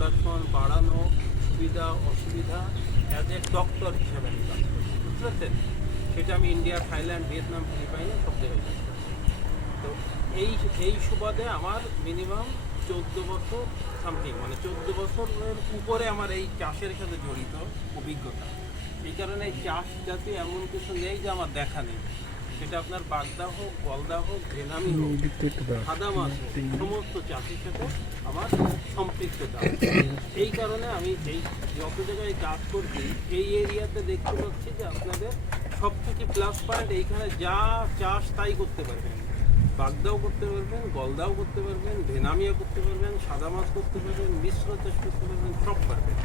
Production বাড়ানো সুবিধা, অসুবিধা অ্যাজ এ ডক্টর হিসাবে আমি কাজ করি। বুঝতে পারছেন? সেটা আমি ইন্ডিয়া, থাইল্যান্ড, ভিয়েতনাম, ফিলিপাইনে সব জায়গায় কাজ করি। তো এই এই সুবাদে আমার মিনিমাম চোদ্দ বছর সামথিং মানে চোদ্দ বছরের উপরে আমার এই চাষের সাথে জড়িত অভিজ্ঞতা। এই কারণে চাষ জাতীয় এমন কিছু নেই যে আমার দেখা নেই। সেটা আপনার বাগদা হোক গলদা হোক ভেনামি হোক সাদা মাছ হোক, সমস্ত চাষের সাথে আমার সম্পৃক্ততা এই কারণে আমি এই যত জায়গায় কাজ করছি এই এরিয়াতে দেখতে পাচ্ছি যে আপনাদের সব থেকে প্লাস পয়েন্ট এইখানে যা চাষ তাই করতে পারবেন। বাগদাও করতে পারবেন গলদাও করতে পারবেন ভেনামিয়া করতে পারবেন সাদা মাছ করতে পারবেন মিশ্র চাষ করতে পারবেন সব পারবেন।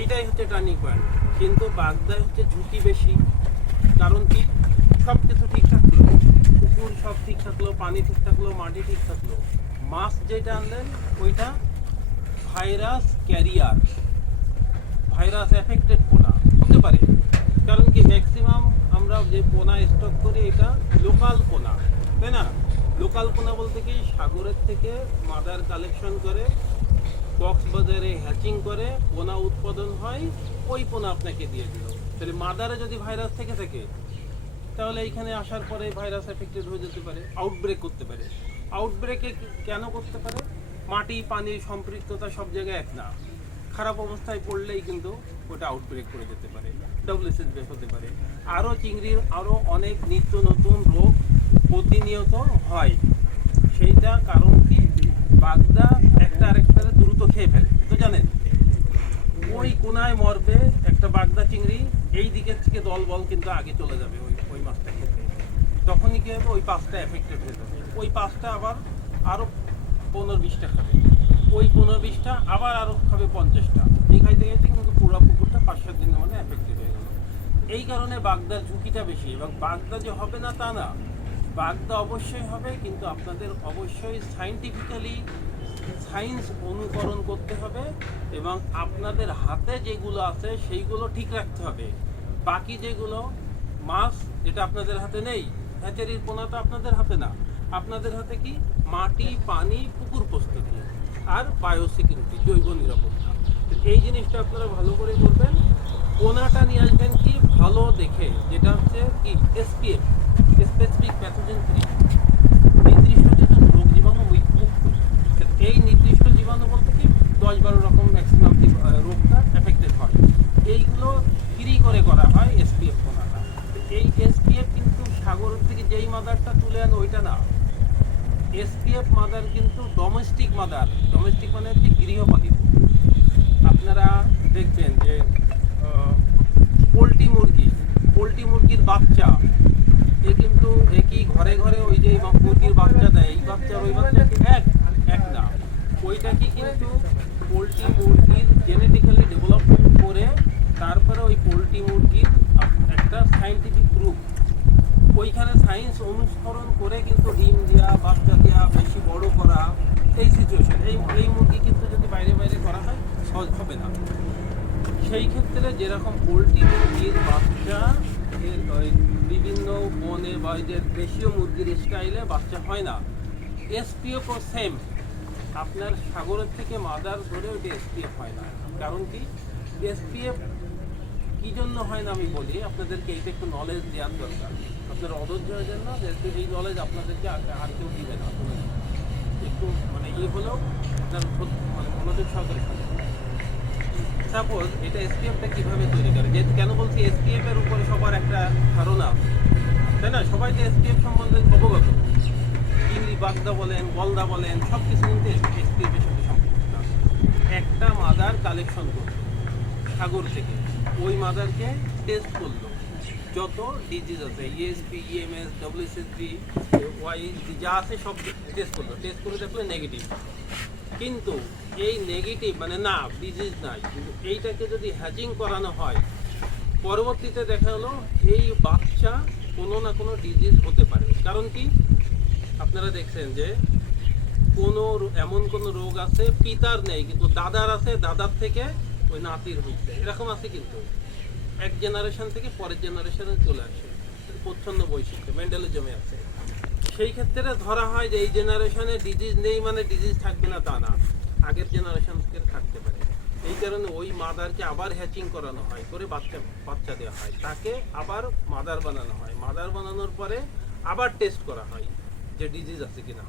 এইটাই হচ্ছে টার্নিং পয়েন্ট কিন্তু বাগদায় হচ্ছে ঝুঁকি বেশি। কারণ কি? সব কিছু ঠিক থাকল পুকুর সব ঠিক থাকল, পানি ঠিক থাকল, মাটি ঠিক থাকল। মাছ যেটা আনলেন, ওইটা ভাইরাস ক্যারিয়ার। ভাইরাস এফেক্টেড পোনা। হতে পারে? কারণ কি, ম্যাক্সিমাম আমরা যে পোনা স্টক করি, এটা লোকাল পোনা। তাই না? লোকাল পোনা বলতে কি, সাগরের থেকে মাদার কালেকশন করে কক্সবাজারে হ্যাচিং করে, পোনা উৎপাদন হয়, ওই পোনা আপনাকে দিয়ে দিল। তাহলে মাদারে যদি ভাইরাস থেকে থাকে তাহলে এইখানে আসার পরে ভাইরাস এফেক্টেড হয়ে যেতে পারে আউটব্রেক করতে পারে। আউটব্রেকে কেন করতে পারে? মাটি পানির সম্পৃক্ততা সব জায়গায় এক না। খারাপ অবস্থায় পড়লেই কিন্তু ওটা আউটব্রেক করে যেতে পারে ডব্লিউএসএস বেস হতে পারে। আরও চিংড়ির আরও অনেক নিত্য নতুন রোগ প্রতিনিয়ত হয়। সেইটা কারণ কি? বাগদা একটা আরেকটারে দ্রুত খেয়ে ফেলে, তো জানেন? ওই কোনায় মরবে একটা বাগদা চিংড়ি, এই দিকের থেকে দল বল কিন্তু আগে চলে যাবে, ওই তখনই কী হবে? ওই পাঁচটা এফেক্টেড হয়ে যাবে। ওই পাঁচটা আবার আরও পনেরো বিশটা খাবে। ওই পনেরো বিশটা আবার আরও খাবে পঞ্চাশটা। এই খাইতে খাইতে কিন্তু পুরো পুকুরটা পাঁচ সাত দিনের মানে এফেক্টেড হয়ে গেল। এই কারণে বাগদার ঝুঁকিটা বেশি। এবং বাগদা যে হবে না তা না। বাগদা অবশ্যই হবে, কিন্তু আপনাদের অবশ্যই সাইন্টিফিক্যালি সায়েন্স অনুকরণ করতে হবে এবং আপনাদের হাতে যেগুলো আছে সেইগুলো ঠিক রাখতে হবে। বাকি যেগুলো মাছ যেটা আপনাদের হাতে নেই। হ্যাচারির পোনা তো আপনাদের হাতে না। আপনাদের হাতে কি মাটি, পানি, পুকুর প্রস্তুতি আর বায়োসিকিউরিটি, জৈব নিরাপত্তা। এই জিনিসটা আপনারা ভালো করে করবেন পোনাটা নিয়ে আসবেন কি ভালো দেখে, যেটা হচ্ছে কি এসপিএফ স্পেসিফিক প্যাথোজেন ফ্রি নির্দিষ্ট কিছু রোগ জীবাণু মুক- মুক্ত এই নির্দিষ্ট জীবাণু বলতে কি দশ বারো রকম ম্যাক্সিমাম রোগটা এফেক্টেড হয়। এইগুলো ফ্রি করে করা হয় এসপিএফ পোনাটা। এই এসপিএফ কিন্তু সাগরের থেকে যেই মাদারটা তুলে আনে ওইটা না। এসপিএফ মাদার কিন্তু ডোমেস্টিক মাদার। ডোমেস্টিক মানে হচ্ছে গৃহপালিত। আপনারা দেখবেন যে পোলট্রি মুরগি, পোলট্রি মুরগির বাচ্চা, এ কিন্তু একই ঘরে ঘরে ওই যে মুরগির বাচ্চা দেয়। এই বাচ্চা ওই বাচ্চা এক? এক না। ওইটা কি কিন্তু পোলট্রি মুরগির জেনেটিক্যালি ডেভেলপমেন্ট করে তারপরে ওই পোলট্রি মুরগির একটা সাইন্টিফিক গ্রুপ ওইখানে সায়েন্স অনুসরণ করে কিন্তু ডিম দেওয়া বাচ্চা দেওয়া বেশি বড় করা এই সিচুয়েশন এই এই মুরগি কিন্তু যদি বাইরে বাইরে করা হয়, সহজ হবে না। সেই ক্ষেত্রে যেরকম পোলট্রি মুরগির বাচ্চা বিভিন্ন বনে বা যে দেশীয় মুরগির স্টাইলে বাচ্চা হয় না। এসপিএফ ও সেম আপনার সাগরের থেকে মাদার ধরে ওইটা এসপিএফ হয় না। কারণ কি? এসপিএফ কি জন্য হয় না আমি বলি? আপনাদেরকে এইটা একটু নলেজ দেওয়ার দরকার। আপনারা অধৈর্য হয়ে যান না, যেহেতু এই নলেজ আপনাদেরকে আর কেউ দিবে না। একটু মানে ইয়ে হলেও আপনার মানে মনোযোগ সহকারে সাপোজ এটা এসপিএফটা কীভাবে তৈরি করে? যেহেতু কেন বলছি এসপিএফ এর উপরে সবার একটা ধারণা? তাই না? সবাই তো এসপিএফ সম্বন্ধে অবগত। চিংড়ি বাগদা বলেন গলদা বলেন সব কিছু কিন্তু এসপিএফ এর সাথে একটা মাদার কালেকশন করল, সাগর থেকে। ওই মাদারকে টেস্ট করল। যত ডিজিজ আছে ইএসপি ইএমএস ডব্লিউসিসবি ওয়াই যা আছে সব টেস্ট করল। টেস্ট করে দেখলে নেগেটিভ কিন্তু এই নেগেটিভ মানে না ডিজিজ নাই। কিন্তু এইটাকে যদি হ্যাচিং করানো হয়, পরবর্তীতে দেখা হলো এই বাচ্চা কোনো না কোনো ডিজিজ হতে পারে। কারণ কি? আপনারা দেখছেন যে কোনো এমন কোনো রোগ আছে, পিতার নেই, কিন্তু দাদার আছে, দাদার থেকে ওই নাতির হইছে এরকম আছে কিন্তু। এক জেনারেশন থেকে পরের জেনারেশনে চলে আসে। প্রচ্ছন্ন বৈশিষ্ট্য মেন্ডেলিজমে আছে। সেই ক্ষেত্রে ধরা হয় যে এই জেনারেশনে ডিজিজ নেই মানে ডিজিজ থাকবে না তা না। আগের জেনারেশন থাকতে পারে। এই কারণে ওই মাদারকে আবার হ্যাচিং করানো হয়, করে বাচ্চা বাচ্চা দেওয়া হয়। তাকে আবার মাদার বানানো হয়। মাদার বানানোর পরে আবার টেস্ট করা হয় যে ডিজিজ আছে কিনা।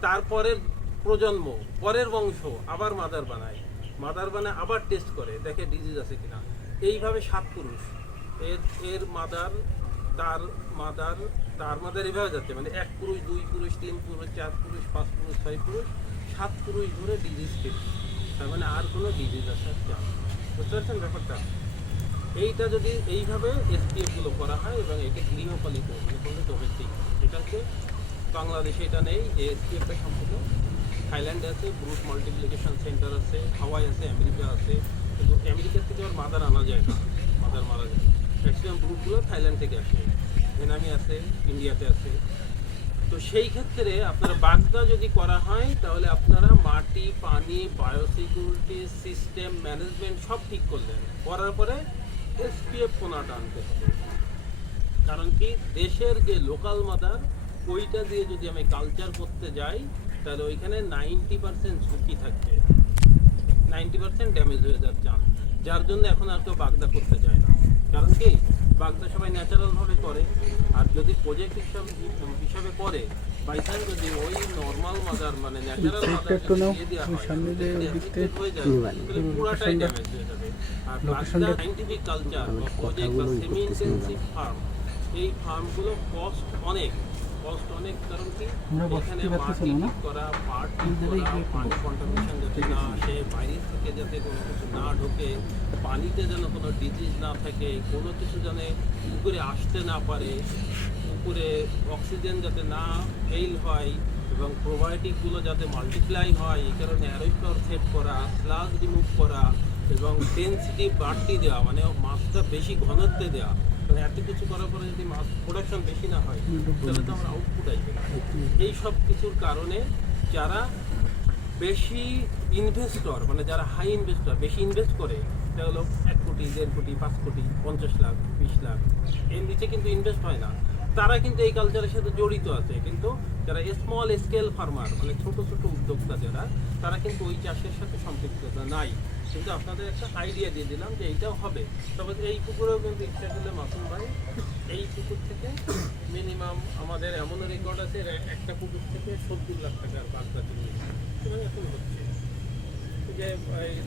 তারপরের প্রজন্ম, পরের বংশ আবার মাদার বানায়। মাদার বানায়, আবার টেস্ট করে, দেখে ডিজিজ আছে কিনা। এইভাবে সাত পুরুষ। এর এর মাদার, তার মাদার তার মাদার এভাবে যাচ্ছে। মানে এক পুরুষ, দুই পুরুষ, তিন পুরুষ, চার পুরুষ, পাঁচ পুরুষ, ছয় পুরুষ, সাত পুরুষ ধরে ডিজিজ পেল তার মানে আর কোনো ডিজিজ আসার চান্স বুঝতে পারছেন ব্যাপারটা? এইটা যদি এইভাবে এসপিএফগুলো করা হয় এবং একে গৃহপালিত মানে কোনো ডোমেস্টিক এটা হচ্ছে বাংলাদেশে এটা নেই, যে এসপিএফ এর সম্পূর্ণ থাইল্যান্ডে আছে ব্রুট মাল্টিপ্লিকেশন সেন্টার আছে, হাওয়াই আছে, আমেরিকা আছে, কিন্তু আমেরিকা থেকে আর মাদার আনা যায় না। মাদার মারা যায়। ম্যাক্সিমাম ব্রুটগুলো থাইল্যান্ড থেকে আসে। ভেনামি আছে, ইন্ডিয়াতে আছে। তো সেই ক্ষেত্রে আপনারা বাগদা যদি করা হয়, তাহলে আপনারা মাটি, পানি বায়োসিকিউরিটি সিস্টেম ম্যানেজমেন্ট সব ঠিক করলেন। করার পরে এসপিএফ পোনাটা আনতে হবে। কারণ কি, দেশের যে লোকাল মাদার ওইটা দিয়ে যদি আমি কালচার করতে যাই তাহলে ওইখানে নাইনটি পার্সেন্ট ঝুঁকি থাকবে। নাইনটি পার্সেন্ট ড্যামেজ হয়ে যাওয়ার চান্স যার জন্য এখন আর কেউ বাগদা করতে চায় না। কারণ কি? বাগদা সবাই ন্যাচারাল ভাবে করে। আর যদি প্রজেক্ট হিসাবে হিসাবে করে বাই চান্স যদি ওই নর্মাল মাদার মানে ন্যাচারাল হয়ে পুরাটাই ড্যামেজ হয়ে যাবে। আর বাগদা সাইন্টিফিক কালচার বা প্রজেক্ট বা সেমি ইন্টেন্সিভ ফার্ম এই ফার্মগুলো কস্ট অনেক। কস্ট অনেক কারণ কি? এখানে মাটি? করা গিয়ে পানি কন্টামিনেশন যাতে না আসে বাইরে থেকে যাতে কোনো কিছু না ঢোকে পানিতে যেন কোনো ডিজিজ না থাকে কোনো কিছু যেন উপরে আসতে না পারে উপরে অক্সিজেন যাতে না ফেল হয় এবং প্রোবায়োটিকগুলো যাতে মাল্টিপ্লাই হয় এই কারণে অ্যারোস্টর সেট করা স্লাগ রিমুভ করা এবং ডেন্সিটি বাড়তি দেওয়া মানে মাছটা বেশি ঘনত্বে দেওয়া। মানে এত কিছু করার পরে যদি মাছ প্রোডাকশন বেশি না হয় তাহলে তো আমার আউটপুট আসবে না। এই সব কিছুর কারণে যারা বেশি ইনভেস্টর মানে যারা হাই ইনভেস্টর বেশি ইনভেস্ট করে সেটা হলো এক কোটি দেড় কোটি পাঁচ কোটি পঞ্চাশ লাখ বিশ লাখ এর নিচে কিন্তু ইনভেস্ট হয় না। তারা কিন্তু এই কালচারের সাথে জড়িত আছে কিন্তু যারা স্মল স্কেল ফার্মার মানে ছোট ছোট উদ্যোক্তা যারা তারা কিন্তু ওই চাষের সাথে সম্পৃক্ততা নাই। কিন্তু আপনাদের একটা আইডিয়া দিয়ে দিলাম যে এইটাও হবে। তবে এই পুকুরেও কিন্তু ইচ্ছা করলে মাসুম ভাই, এই পুকুর থেকে মিনিমাম আমাদের এমন রেকর্ড আছে একটা পুকুর থেকে সত্তর লাখ টাকার বাগদা এবং এখন হচ্ছে। যে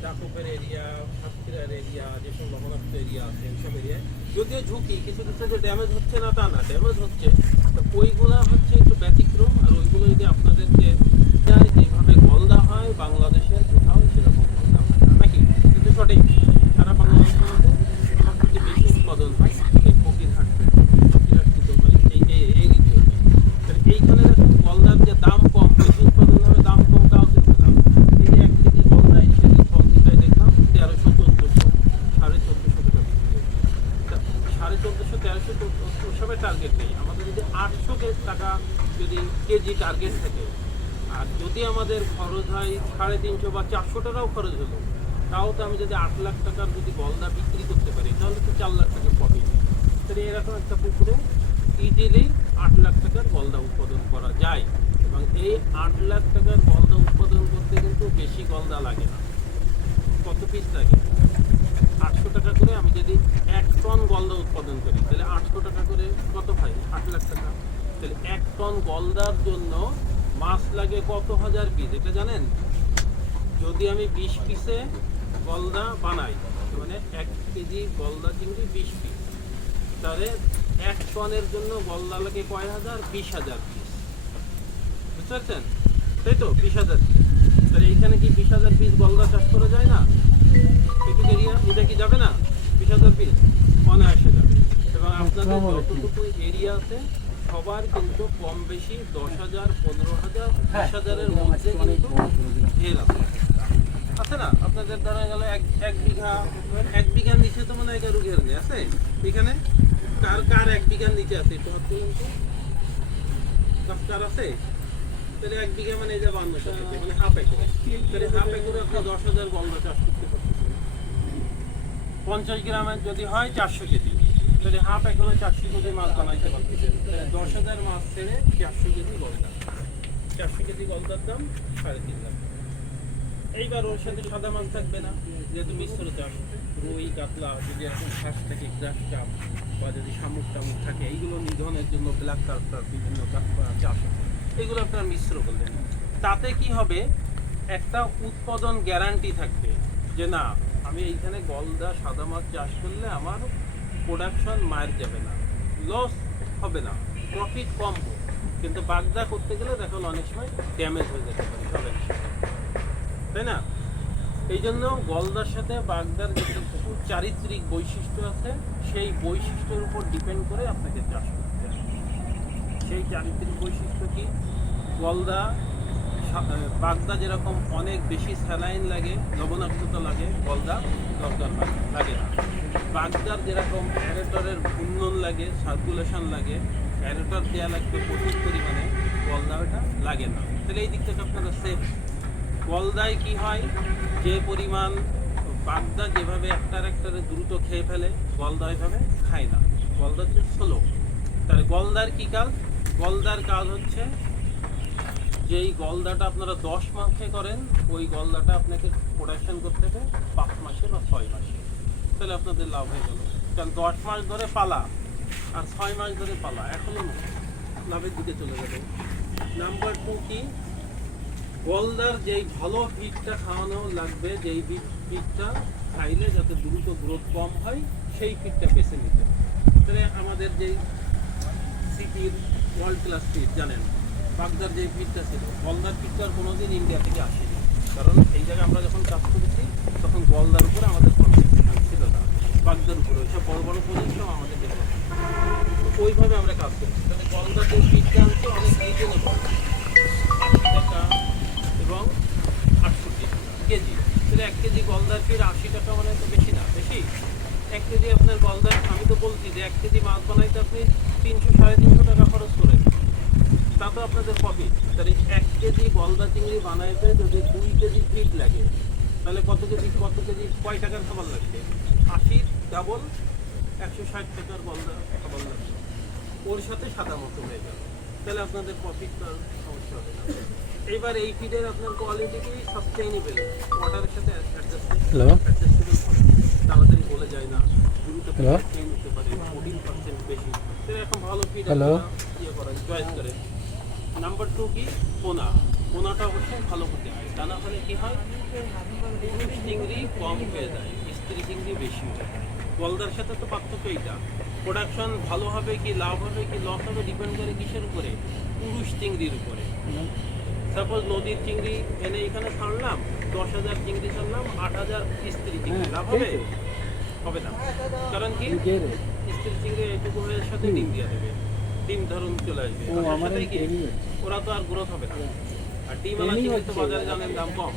দাপকের এরিয়া সাতক্ষীরার এরিয়া যেসব লবণাক্ত এরিয়া আছে, এইসব এরিয়ায় যদিও ঝুঁকি কিছু কিছু ড্যামেজ হচ্ছে না, তা না ড্যামেজ হচ্ছে। তো ওইগুলা হচ্ছে একটু ব্যতিক্রম আর ওইগুলো যদি আপনাদেরকে যায় যেভাবে গলদা হয় বাংলাদেশের কোথাও সেরকম গলদা হয় না নাকি কিন্তু সঠিক সারা বাংলাদেশের মধ্যে সবথেকে বেশি উৎপাদন হয় এই ফকিরহাট থেকে। ফকিরহাট চিতলমারি এই এই- এই রিজিয়নে তাহলে এইখানে দেখুন গলদার যে দাম কম বেশি উৎপাদন হবে দাম কম তাও কিন্তু না এই যে এক কেজি গলদা এই সেদিন ফকিরটায় দেখলাম তেরোশো চোদ্দোশো সাড়ে চোদ্দোশো টাকা বিক্রি হচ্ছে। তা সাড়ে চোদ্দোশো তেরোশো ওসবের টার্গেট নেই আমাদের যদি আটশো টাকা যদি কেজি টার্গেট থাকে আর যদি আমাদের খরচ হয় সাড়ে তিনশো বা চারশো টাকাও খরচ হলো। তাও তো আমি যদি আট লাখ টাকার যদি গলদা বিক্রি করতে পারি, তাহলে তো চার লাখ টাকা প্রফিট তাহলে এরকম একটা পুকুরে ইজিলি আট লাখ টাকার গলদা উৎপাদন করা যায়। এবং এই আট লাখ টাকার গলদা উৎপাদন করতে কিন্তু বেশি গলদা লাগে না। কত পিস লাগে? আটশো টাকা করে আমি যদি এক টন গলদা উৎপাদন করি, তাহলে আটশো টাকা করে কত ভাই আট লাখ টাকা। তাহলে এক টন গলদার জন্য মাছ লাগে কত হাজার পিস এটা জানেন? যদি আমি বিশ পিসে গলদা বানাই মানে এক কেজি গলদা চিংড়ি বিশ পিস তাহলে এক টনের জন্য গলদা লাগে কয় হাজার? বিশ হাজার পিস বুঝতে পারছেন? তাই তো? বিশ হাজার পিস তাহলে এইখানে কি বিশ হাজার পিস গলদা চাষ করা যায় না? এরিয়া এটা কি যাবে না? বিশ হাজার পিস অনায়াসে যাবে। এবং আপনাদের যতটুকু এরিয়া আছে সবার কিন্তু কম বেশি দশ হাজার পনেরো হাজার বিশ হাজারের মধ্যে কিন্তু ঢের আছে। আছে না? আপনাদের ধরা গেল এক এক বিঘা এক বিঘা নিচে তো মানে ঘের নেই আছে? এখানে? কার কার এক বিঘার নিচে আছে? একটু হাত কার আছে। তাহলে এক বিঘা মানে এই যে বান্নশো থেকে মানে হাফ একর। তাহলে হাফ দশ হাজার গলদা চাষ করতে পারতেছেন। পঞ্চাশ গ্রামের যদি হয় চারশো কেজি। তাহলে হাফ একরে চারশো কেজি মাছ বানাইতে পারতেছেন। দশ হাজার মাছ ছেড়ে চারশো কেজি গলদা। চারশো কেজি গলদার দাম সাড়ে তিন লাখ। এইবার ওর সাথে সাদা মাছ থাকবে না, যেহেতু মিশ্র চাষ। রুই, কাতলা, যদি এখন শ্বাস থাকে গ্রাস চাপ বা যদি শামুক টামুক থাকে, এইগুলো নিধনের জন্য ব্ল্যাক বিভিন্ন চাষ এগুলো আপনার মিশ্র করলেন। তাতে কি হবে? একটা উৎপাদন গ্যারান্টি থাকবে যে না, আমি এইখানে গলদা সাদা মাছ চাষ করলে আমার প্রোডাকশন মার যাবে না। লস হবে না। প্রফিট কম কিন্তু বাগদা করতে গেলে দেখুন, অনেক সময় ড্যামেজ হয়ে যেতে পারে। সাথে। তাই না? এই জন্য গলদার সাথে বাগদার কিছু চারিত্রিক বৈশিষ্ট্য আছে, সেই বৈশিষ্ট্যের উপর ডিপেন্ড করে আপনাকে চাষ করতে হবে। সেই চারিত্রিক বৈশিষ্ট্য কি? গলদা বাগদা যেরকম অনেক বেশি স্যালাইন লাগে, লবণাক্ততা লাগে, গলদা দরকার লাগে না। বাগদার যেরকম অ্যারেটরের ঘূর্ণন লাগে সার্কুলেশন লাগে, অ্যারেটর দেওয়া লাগবে প্রচুর পরিমাণে, গলদা ওটা লাগে না। তাহলে এই দিক থেকে আপনারা সেফ গলদায় কি হয়? যে পরিমাণ বাগদা যেভাবে একটার একটারে দ্রুত খেয়ে ফেলে গলদা এভাবে খায় না। গলদা হচ্ছে স্লো তাহলে গলদার কি কাজ গলদার কাজ হচ্ছে যেই গলদাটা আপনারা দশ মাসে করেন, ওই গলদাটা আপনাকে প্রোডাকশন করতে হবে পাঁচ মাসে বা ছয় মাসে। তাহলে আপনাদের লাভ হয়ে গেল। কারণ দশ মাস ধরে পালা, আর ছয় মাস ধরে পালা এখনও লাভের দিকে চলে যাবে নাম্বার টু কি? গলদার যেই ভালো ফিডটা খাওয়ানো লাগবে, যেই ফিডটা খাইলে যাতে দ্রুত গ্রোথ কম হয়, সেই ফিডটা বেছে নিতে তাহলে আমাদের যেই সিটির ওয়ার্ল্ড ক্লাস ফিড জানেন, বাগদার যে ফিডটা ছিল গলদার ফিডটা আর কোনোদিন ইন্ডিয়া থেকে আসেনি। কারণ এই জায়গায় আমরা যখন কাজ করেছি, তখন গলদার উপরে আমাদের কনসেন্ট্রেশন ছিল না। বাগদার উপরে, ওইসব বড় বড় প্রজেক্ট আমাদের দেওয়া ওইভাবে আমরা কাজ করছি। তাহলে গলদার যে ফিডটা আনছে অনেক রিজনেবল টাকা এবং আটষট্টি কেজি। তাহলে এক কেজি গলদার ফির আশি টাকা মানে তো বেশি না, বেশি? এক কেজি আপনার গলদার, আমি তো বলছি যে এক কেজি মাছ বানাইতে আপনি তিনশো, সাড়ে তিনশো টাকা খরচ করেন। তা তো আপনাদের প্রফিট তাহলে এক কেজি গলদা চিংড়ি বানাইতে যদি দুই কেজি ফিট লাগে, তাহলে কত কেজি কত কেজি, কয় টাকার খাবার লাগবে? আশি ডাবল একশো ষাট টাকার গলদা খাবার লাগবে। ওর সাথে সাদা মতো হয়ে যাবে। তাহলে আপনাদের প্রফিট সমস্যা হবে না। এবার এই ফিডের আপনার কোয়ালিটি কি সাস্টেইনেবল ওয়াটারের সাথে হ্যালো তাড়াতাড়ি বলে যায় না? পারে। বেশি। তো এরকম ভালো ফিড Hello? ইয়ে করেন চয়েস করে নাম্বার টু কি? পোনা। পোনাটা অবশ্যই ভালো হতে হয়। তা না হলে কি হয়? চিংড়ি কম হয়ে যায়। স্ত্রী চিংড়ি বেশি হয় গলদার সাথে তো পার্থক্য এইটা। প্রোডাকশন ভালো হবে কি লাভ হবে কি লস হবে ডিপেন্ড করে কিসের উপরে? পুরুষ চিংড়ির উপরে। সাপোজ নদীর চিংড়ি এনে এখানে ছাড়লাম দশ হাজার চিংড়ি ছাড়লাম আট হাজার স্ত্রী চিংড়ি। হ্যাঁ, লাভ হবে? হবে না। কারণ কি? কে রে? স্ত্রী চিংড়ি এইটুকু হয়ে সাথে ডিম দিয়ে দেবে। ডিম ধরুন চলে আসবে। সাথে কি? ওরা তো আর গ্রোথ হবে না। আর ডিম আলা চিংড়ি তো বাজারে জানেন দাম কম।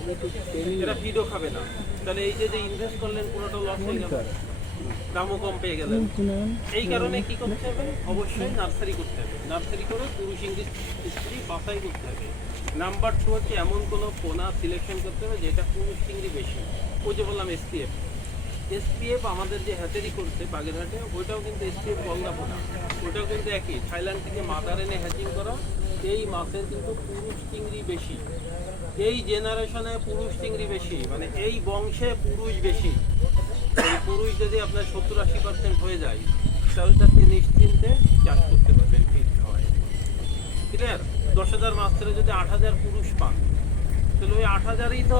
এরা ফিডও খাবে না। তাহলে এই যে যে ইনভেস্ট করলেন পুরোটা লস হয়ে গেল। দামও কম পেয়ে গেলেন। এই কারণে কি করতে হবে? অবশ্যই নার্সারি করতে হবে। নার্সারি করে পুরুষ ইংলিশ স্ত্রী বাছাই করতে হবে। নাম্বার টু হচ্ছে এমন কোনো পোনা সিলেকশন করতে হবে যেটা পুরুষ চিংড়ি বেশি। ওই যে বললাম এসপিএফ এসপিএফ আমাদের যে হ্যাচারি করছে বাগেরহাটে, ওইটাও কিন্তু এসপিএফ গলদা পোনা ওইটাও কিন্তু একই। থাইল্যান্ড থেকে মাদার এনে হ্যাচিং করা, এই মাছের কিন্তু পুরুষ চিংড়ি বেশি। এই জেনারেশনে পুরুষ চিংড়ি বেশি মানে এই বংশে পুরুষ বেশি। পুরুষ যদি আপনার সত্তর আশি পার্সেন্ট হয়ে যায়, তাহলে তো আপনি নিশ্চিন্তে চাষ করতে পারবেন। ক্লিয়ার দশ হাজার মাছ ছেড়ে যদি আট হাজার পুরুষ পান, তাহলে ওই আট হাজারই তো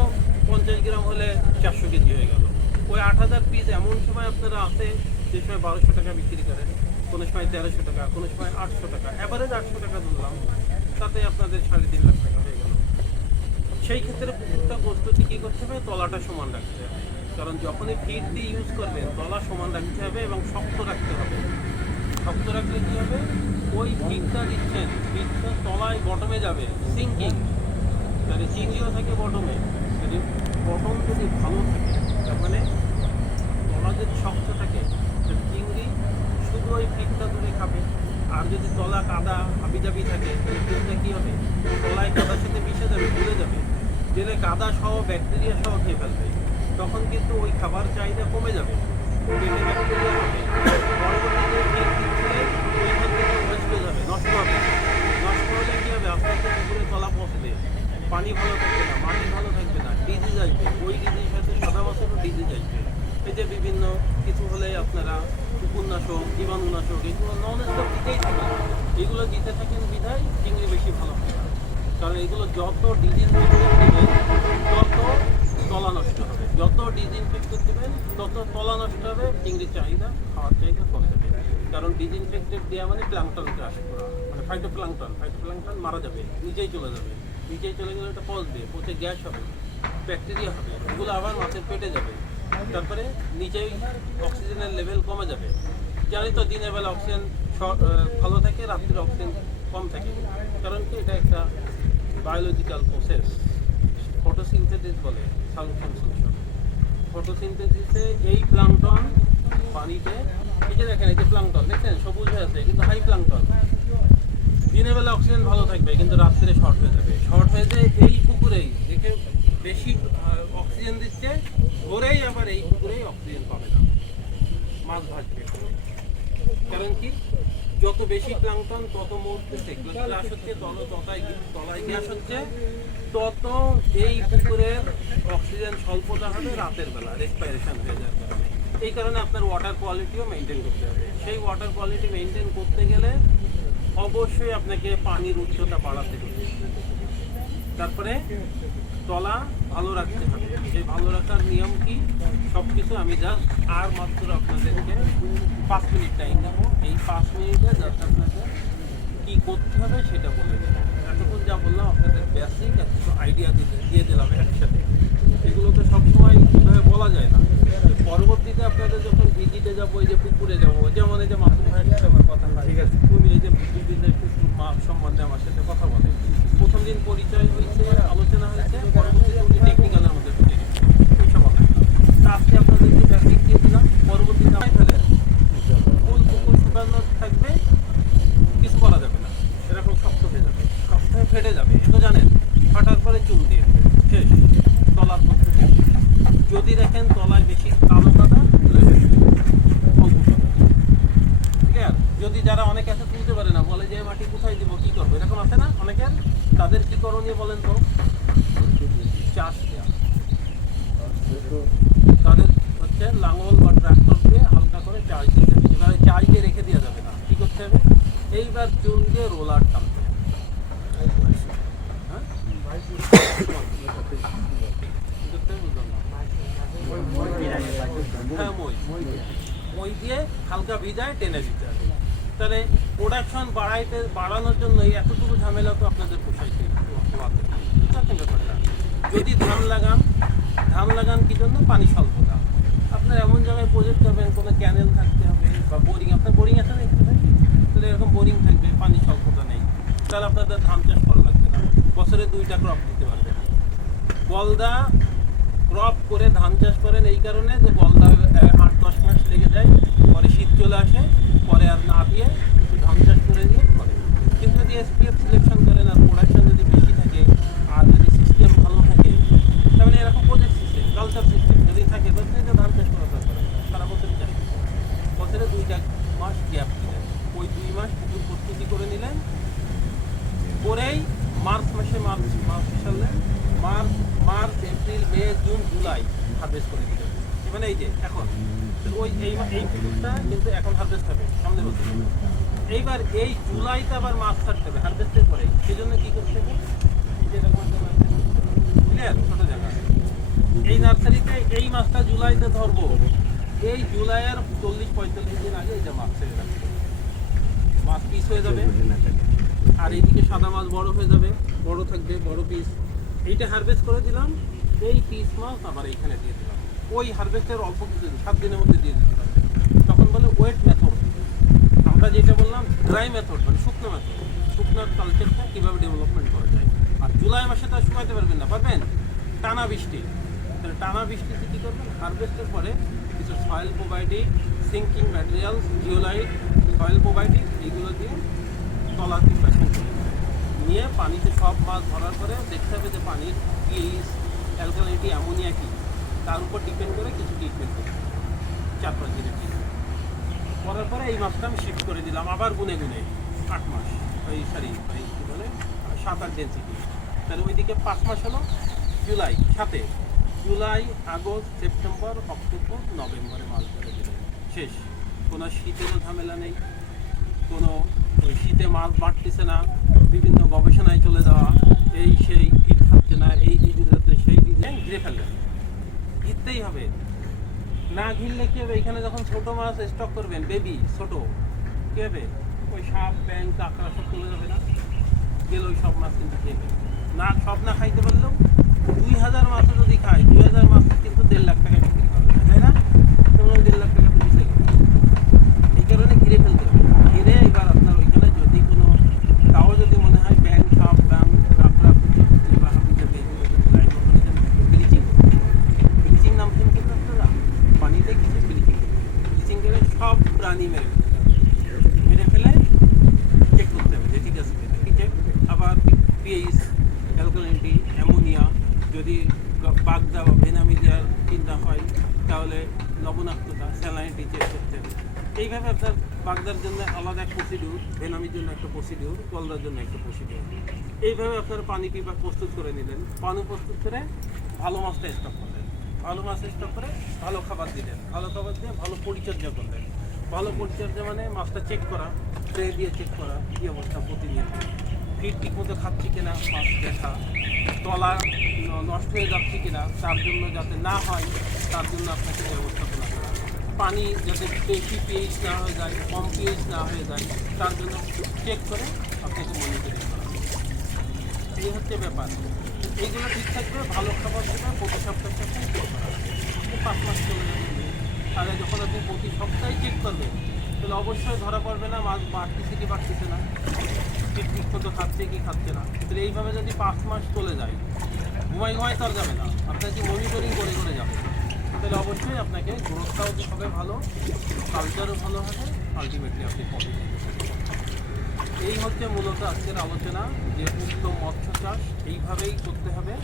পঞ্চাশ গ্রাম হলে চারশো কেজি হয়ে গেল। ওই আট হাজার পিস এমন সময় আপনারা আসে, যে সময় বারোশো টাকা বিক্রি করেন, কোনো সময় তেরোশো টাকা, কোনো সময় আটশো টাকা অ্যাভারেজ আটশো টাকা ধরলাম, তাতে আপনাদের সাড়ে তিন লাখ টাকা হয়ে গেল। সেই ক্ষেত্রে পুকুরটা প্রস্তুতি কী করতে হবে? তলাটা সমান রাখতে হবে। কারণ যখনই ফিড দিয়ে ইউজ করবেন, তলা সমান রাখতে হবে এবং শক্ত রাখতে হবে। শক্ত রাখলে কী হবে? ওই কিকটা দিচ্ছেন। কিকটা তলায় বটমে যাবে সিঙ্কিং মানে সিজিও থাকে বটমে যদি বটম যদি ভালো থাকে, তার মানে তলা যদি শক্ত থাকে, তাহলে চিংড়ি শুধু ওই কিকটা তুলে খাবে। আর যদি তলা কাদা, হাবিজাবি থাকে, তাহলে কিকটা কী হবে? তলায় কাদার সাথে মিশে যাবে ঘুরে যাবে। যেটা কাদা সহ ব্যাকটেরিয়া সহ খেয়ে ফেলবে। তখন কিন্তু ওই খাবার চাহিদা কমে যাবে। ব্যাকটেরিয়া হবে। নষ্ট হবে নষ্ট হলে কী হবে? আস্তে পানি ভালো থাকবে না, মাটি ভালো থাকবে না ডিজিজ আসবে ওই ডিজিজ সাদা বছরও ডিজিজ আসবে এই বিভিন্ন কিছু হলে আপনারা কুকুরনাশক জীবাণুনাশক, এগুলো নন স্টপ দিতেই থাকেন এগুলো দিতে থাকেন বিধায় চিংড়ি বেশি ভালো হয় কারণ এগুলো যত ডিজিনফেক্টেড দেবেন তত তলা নষ্ট হবে। যত ডিজিনফেক্টেড দেবেন তত তলা নষ্ট হবে, চিংড়ির চাহিদা, খাওয়ার চাহিদা কমে যাবে। কারণ ডিজিনফেক্টেড দেওয়া মানে প্লাংটন ক্রাশ করা। মানে ফাইটো প্লাংটন ফাইটো প্লাংটন মারা যাবে নিচেই চলে যাবে। নিচেই চলে গেলে এটা পচবে পচে গ্যাস হবে ব্যাকটেরিয়া হবে এগুলো আবার মাছের পেটে যাবে। তারপরে নিচেই অক্সিজেনের লেভেল কমে যাবে। জানি তো দিনের বেলা অক্সিজেন ভালো থাকে রাত্রির অক্সিজেন কম থাকে। কারণ কি, এটা একটা বায়োলজিক্যাল প্রসেস ফটোসিনথেসিস বলে সালফান সলিউশন ফটোসিনথেসিসে এই প্লাংটন পানিতে, এই যে দেখেন, এই যে প্লাংটন দেখছেন? সবুজ হয়ে আছে, কিন্তু হাই প্লাংটন দিনের বেলা অক্সিজেন ভালো থাকবে, কিন্তু রাত্রে শর্ট হয়ে যাবে। শর্ট হয়ে যায় এই পুকুরেই দেখে বেশি অক্সিজেন দিচ্ছে, ভোরেই আবার এই পুকুরেই অক্সিজেন পাবে না। মাছ ভাসবে কারণ কি? যত বেশি প্লাংটন তত মরতেছে গ্লাস হচ্ছে, তত তলায় তলায় গ্যাস হচ্ছে, তত এই পুকুরের অক্সিজেন স্বল্পতা হবে রাতের বেলা রেসপাইরেশন হয়ে যাওয়ার কারণে। এই কারণে আপনার ওয়াটার কোয়ালিটিও মেনটেন করতে হবে। সেই ওয়াটার কোয়ালিটি মেনটেন করতে গেলে অবশ্যই আপনাকে পানির উচ্চতা বাড়াতে হবে। তারপরে তলা ভালো রাখতে হবে। সেই ভালো রাখার নিয়ম কি? সব কিছু আমি জাস্ট আর মাত্র আপনাদেরকে পাঁচ মিনিট টাইম দেবো। এই পাঁচ মিনিটে জাস্ট আপনাদের কী করতে হবে সেটা বলে দেবো। এতক্ষণ যা বললাম আপনাদের বেসিক আর কিছু আইডিয়া দিতে দিয়ে দিলাম একসাথে। এগুলো তো সবসময় কীভাবে বলা যায় না। পরবর্তীতে আপনাদের যখন ভিজিটে যাব এই যে পুকুরে যাব যেমন এই যে মাসুম ভাইয়ের আমার কথা ঠিক আছে। উনি এই যে বিভিন্ন পুকুর মাছ সম্বন্ধে আমার সাথে কথা বলে। প্রথম দিন পরিচয় হয়েছে আলোচনা হয়েছে পরবর্তীতে উনি টেকনিক্যালের মধ্যে ঢুকে গেছে ওইসব হবে তা আজকে আপনাদেরকে বেসিক দিয়ে দিলাম পরবর্তীতে ফেলে ফুল পুকুর শুকানো থাকবে কিছু করা যাবে না। এরকম শক্ত হয়ে যাবে। শক্ত হয়ে ফেটে যাবে, এ তো জানেন, ফাটার পরে চুন দিয়ে শেষ। তলার পক্ষে যদি দেখেন তলায় বেশি কালো কাদা যদি যারা অনেক আছে তুলতে পারে না, বলে যে মাটি কোথায় দিব, কি করব? এরকম আছে না অনেকের? তাদের কি করণীয় বলেন তো? চাষ দেওয়া তাদের হচ্ছে লাঙল বা ট্রাক্টর দিয়ে হালকা করে চাষ দিতে হবে এবারে চাষ দিয়ে রেখে দেওয়া যাবে না কি করতে হবে এইবার চুন দিয়ে রোলার টানতে হবে হ্যাঁ কি করতে হবে বুঝলাম না। হ্যাঁ মই মই দিয়ে হালকা টেনে দিতে হবে। তাহলে প্রোডাকশন বাড়াইতে, বাড়ানোর জন্য এতটুকু ঝামেলা তো আপনাদের পোষাইতে। ব্যাপারটা? যদি ধান লাগান ধান লাগান কি জন্য? পানি স্বল্পতা। আপনার এমন জায়গায় প্রজেক্ট করবেন, কোনো ক্যানেল থাকতে হবে বা বোরিং আপনার বোরিং আছে না একটু তাহলে এরকম বোরিং থাকবে, পানি স্বল্পতা নেই। তাহলে আপনাদের ধান চাষ করা লাগবে না। বছরে দুইটা ক্রপ দিতে পারবেন। গলদা ক্রপ করে ধান চাষ করেন এই কারণে যে গলদা আট, দশ মাস লেগে যায়। পরে শীত চলে আসে, পরে আর না দিয়ে একটু ধান চাষ করে দিয়ে করে কিন্তু যদি এসপিএফ সিলেকশন করেন আর প্রোডাকশন যদি বেশি থাকে আর যদি সিস্টেম ভালো থাকে, তাহলে এরকম প্রজেক্ট সিস্টেম কালচার সিস্টেম যদি থাকে, তাহলে এটা ধান চাষ করা দরকার সারা বছর চাই বছরে দুইটা মাস গ্যাপ দিলেন। ওই দুই মাস পুকুর প্রস্তুতি করে নিলেন। করেই মার্চ মাসে মার্চ মার্চ সালে March March, April, May, June, July harvest করে হবে মানে এই যে, এখন, ওই এই এই পুকুরটা কিন্তু এখন হারভেস্ট হবে সামনে বছর। এইবার এই জুলাইতে আবার মাছ ছাড়তে হবে হারভেস্টের পরে সেই জন্য কী করতে হবে? ক্লিয়ার ছোটো জায়গা। এই নার্সারিতে এই মাছটা জুলাইতে ধরবো। এই জুলাইয়ের চল্লিশ, পঁয়তাল্লিশ দিন আগে এই যে মাছ ছেড়ে রাখবে মাছ পিস হয়ে যাবে। আর এইদিকে সাদা মাছ বড় হয়ে যাবে। বড় থাকবে, বড় পিস এইটা হারভেস্ট করে দিলাম, এই পিস মাছ আবার এইখানে দিয়ে দিলাম। ওই হারভেস্টের অল্প কিছু দিন, সাত দিনের মধ্যে দিয়ে দিতে পারবে। তখন বলে ওয়েট মেথড আমরা যেটা বললাম ড্রাই মেথড মানে শুকনো মেথড শুকনো কালচারটা কীভাবে ডেভেলপমেন্ট করা যায়? আর জুলাই মাসে তো শুকাইতে পারবেন না পারবেন? টানা বৃষ্টি। তাহলে টানা বৃষ্টিতে কী করবেন? হারভেস্টের পরে কিছু soil providing sinking materials zeolite soil providing এইগুলো দিয়ে তলা করে নিয়ে পানিতে সব মাছ ধরার পরে দেখতে হবে যে পানির পিএইচ অ্যালকালিটি অ্যামোনিয়া কি। তার উপর ডিপেন্ড করে কিছু ট্রিটমেন্ট হবে। চার পাঁচ দিনের treatment। করার পরে এই মাছটা আমি শিফট করে দিলাম, আবার গুনে গুনে, আট মাস। ওই সরি ওই কী বলে, সাত আট ডেন্সিটি তাহলে ওইদিকে পাঁচ মাস হলো জুলাই সাথে জুলাই, আগস্ট, সেপ্টেম্বর, অক্টোবর, নভেম্বরে মাছ ধরে দিলেন শেষ। কোনো শীতেরও ঝামেলা নেই। কোনো শীতে মাছ বাড়তেছে না। বিভিন্ন গবেষণায় চলে যাওয়া। এই সেই ফিট থাকছে না, এই দিদিতে সেই দিদি ঘিরে ফেললেন ঘিরতেই হবে। না ঘিরলে কি হবে? এখানে যখন ছোট মাছ স্টক করবেন বেবি ছোট কি হবে? ওই সাপ ব্যাং কাঁকড়া সব চলে যাবে না? গেলে ওই সব মাছ কিন্তু খেয়ে না সব না খাইতে পারলেও দুই হাজার মাছও যদি খায় দুই হাজার মাছ কিন্তু দেড় লাখ টাকা বিক্রি করা যায়, তাই না? তোমরা দেড় লাখ টাকা পুলিশে এই কারণে ঘিরে ফেলতে হবে। ঘিরে এবার আপনার ওইখানে যদি কোনো তাও যদি মনে হয় ব্যাং সাপ ব্যাং কাঁকড়া পুঁটি পুঁটি বা হাবি যাবে ব্লিচিং ব্লিচিং নাম শুনছেন তো আপনারা পানিতে কিছু ব্লিচিং ব্লিচিং করে সব প্রাণী মেরে ফেলতে হবে। মেরে ফেলে চেক করতে হবে যে ঠিক আছে কিনা ঠিক আছে আবার পিএইচ অ্যালকালিনিটি অ্যামোনিয়া যদি গ- বাগদা বা ভেনামি দেওয়ার চিন্তা হয় তাহলে লবণাক্ততা স্যালাইনিটি চেক করতে হবে এইভাবে আপনার বাগদার জন্য আলাদা এক প্রসিডিউর বেনামির জন্য একটা প্রসিডিউর কলরার জন্য একটা প্রসিডিউর এইভাবে আপনার পানি পিপার প্রস্তুত করে নিলেন। পানি প্রস্তুত করে ভালো মাছটা স্টক করলেন ভালো মাছ স্টক করে ভালো খাবার দিলেন। ভালো খাবার দিয়ে ভালো পরিচর্যা করলেন। ভালো পরিচর্যা মানে মাছটা চেক করা স্প্রে দিয়ে চেক করা, কী অবস্থা প্রতিনিয়ত ফিট ঠিক মতো খাচ্ছি কিনা মাছ দেখা। তলা নষ্ট হয়ে যাচ্ছে কিনা, তার জন্য যাতে না হয়, তার জন্য আপনাকে ব্যবস্থাপনা করা। পানি যাতে বেশি পিএইচ না হয়ে যায়, কম পিএইচ না হয়ে যায়, তার জন্য চেক করে আপনাকে মনিটরিং করা এই হচ্ছে ব্যাপার। এইগুলো ঠিক থাকবে, ভালো খাবার দেবে, প্রতি সপ্তাহে সপ্তাহে চেক করা পাঁচ মাস চলে যাবে। তাহলে যখন আপনি প্রতি সপ্তাহে চেক করবেন, তাহলে অবশ্যই ধরা পড়বে না, মাছ বাড়তেছে কি বাড়তেছে না, ঠিক ঠিক মতো খাচ্ছে কি খাচ্ছে না। তাহলে এইভাবে যদি পাঁচ মাস চলে যায় ঘুমাই ঘুমাই তো আর যাবে না। আপনার আপনাকে মনিটরিং করে করে যাবে। তাহলে অবশ্যই আপনাকে গ্রোথটাও হবে ভালো কালচারও ভালো হবে আলটিমেটলি আপনি এই হচ্ছে মূলত আজকের আলোচনা, যে মুক্ত মৎস্য চাষ এইভাবেই করতে হবে।